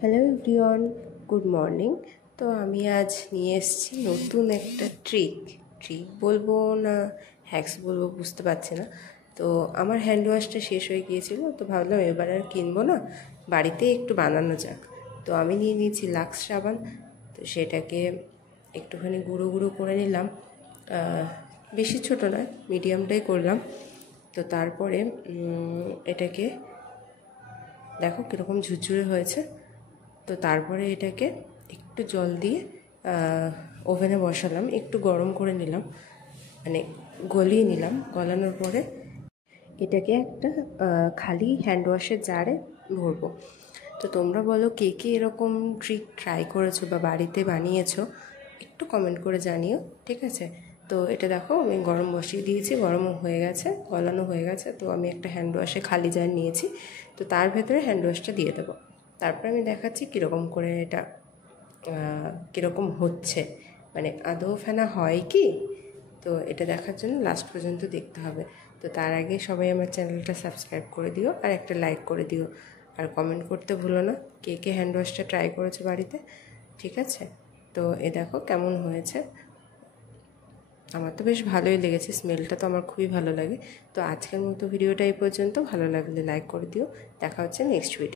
Hello everyone, good morning. তো আমি আজ নিয়ে এসেছি নতুন একটা ট্রিক বলবো না হ্যাক্স বলবো বুঝতে পারছি না। তো আমার হ্যান্ড ওয়াশটা শেষ হয়ে গিয়েছিল, তো ভাবলাম এবার আর কিনবো না, বাড়িতে একটু বানানো যাক। তো আমি নিয়ে নিয়েছি লাক্স সাবান। তো সেটাকে একটুখানি গুঁড়ো গুঁড়ো করে নিলাম, বেশি ছোট নয়, মিডিয়ামটাই করলাম। তো তারপরে এটাকে দেখো কীরকম ঝুরঝুরে হয়েছে। তো তারপরে এটাকে একটু জল দিয়ে ওভেনে বসালাম, একটু গরম করে নিলাম, মানে গলিয়ে নিলাম। গলানোর পরে এটাকে একটা খালি হ্যান্ড ওয়াশের জারে ভরবো। তো তোমরা বলো কে কে এরকম ট্রিক ট্রাই করেছো বা বাড়িতে বানিয়েছো, একটু কমেন্ট করে জানিও, ঠিক আছে? তো এটা দেখো আমি গরম বসিয়ে দিয়েছি, গরমও হয়ে গেছে, গলানো হয়ে গেছে। তো আমি একটা হ্যান্ড ওয়াশে খালি জার নিয়েছি, তো তার ভেতরে হ্যান্ড ওয়াশটা দিয়ে দেবো। তারপর আমি দেখাচ্ছি কীরকম করে এটা কীরকম হচ্ছে, মানে আদৌ ফেনা হয় কি। তো এটা দেখার জন্য লাস্ট পর্যন্ত দেখতে হবে। তো তার আগে সবাই আমার চ্যানেলটা সাবস্ক্রাইব করে দিও, আর একটা লাইক করে দিও, আর কমেন্ট করতে ভুলো না কে কে হ্যান্ড ওয়াশটা ট্রাই করেছে বাড়িতে, ঠিক আছে? তো এ দেখো কেমন হয়েছে। আমার তো বেশ ভালোই লেগেছে, স্মেলটা তো আমার খুবই ভালো লাগে। তো আজকের মতো ভিডিওটা এই পর্যন্ত। ভালো লাগলে লাইক করে দিও। দেখা হচ্ছে নেক্সট ভিডিও।